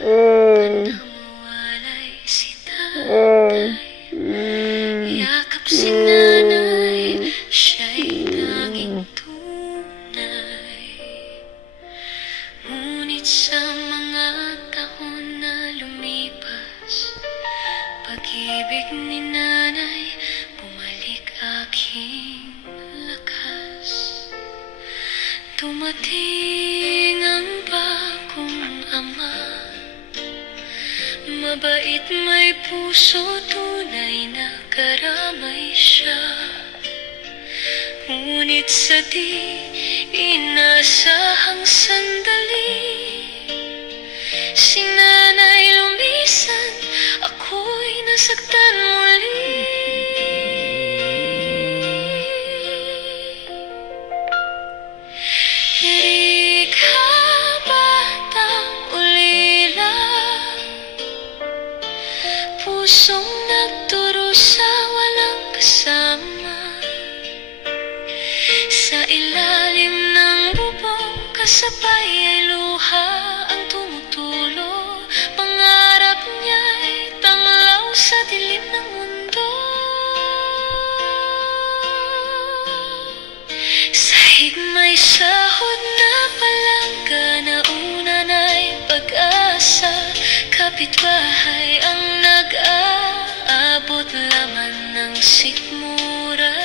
Panawalay si tatay, yakap si nanay, siya'y tanging tunay. Ngunit sa mga taon na lumipas, pag-ibig ni nanay, bumalik aking lakas. Dumating ang bagong ama, mabait, may puso, tunay na karamay siya. Ngunit sa di inasahang sandali, si nanay lumisan, ako'y nasaktan muli. Di ka batang ulila, pusong nagdurusa, walang kasama. Sa ilalim ng bubong, kasabay ay luha ang tumutulo. Pangarap niya'y tanglaw sa dilim ng mundo. Sahig may sahod na palangga, na una na'y pag-asa. Kapitbahay ang nag-aabot, laman ng sikmura.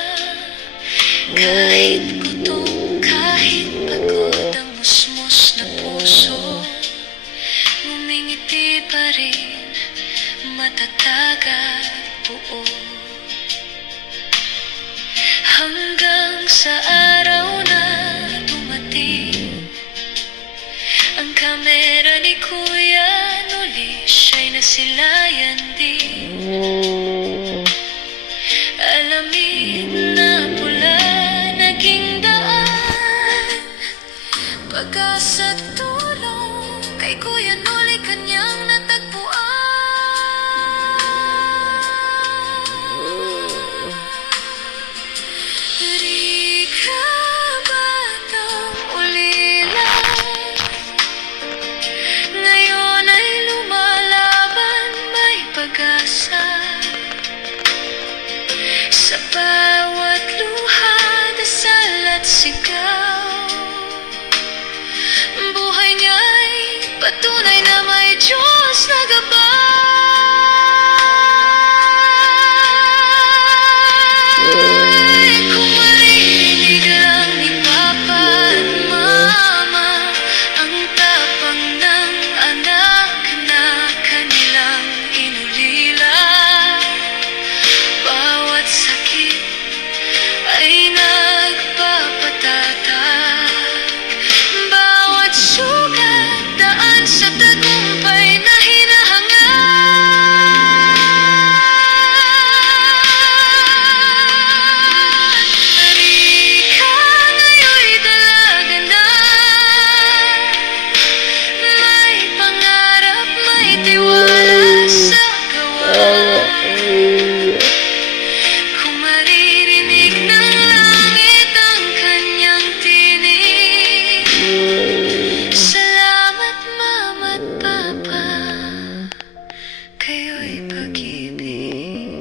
Kahit gutom, kahit pagod, ang musmos na puso, ngumingiti pa rin, matatag at buo. Hanggang sa araw na dumating ang kamera ni Kuya Noli, siya'y nasilayan din. Alamin na pula, naging daan, pag-asa't tulong kay Kuya Noli, kanyang natagpuan. Di ka batang ulila, ngayon ay lumalaban, may pag-asa. Sa bawat luha, dasal at sigaw, buhay niya'y patunay na may Diyos na gabay. Kung maririnig lang ni Papa at Mama ang tapang ng anak na kanilang inulila, bawat sakit ay nagpapatatag, bawat sugat daan sa tagumpay na hinahangat. Halika ngayon'y dalaga na, may pangarap, may tiwala sa gawa. Kung maririnig ng langit ang kanyang tinig, salamat Mama't Papa, kayo'y pag-ibig.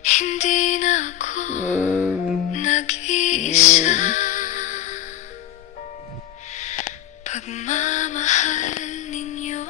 Hindi na ako nag-iisa, pagmamahal ninyo.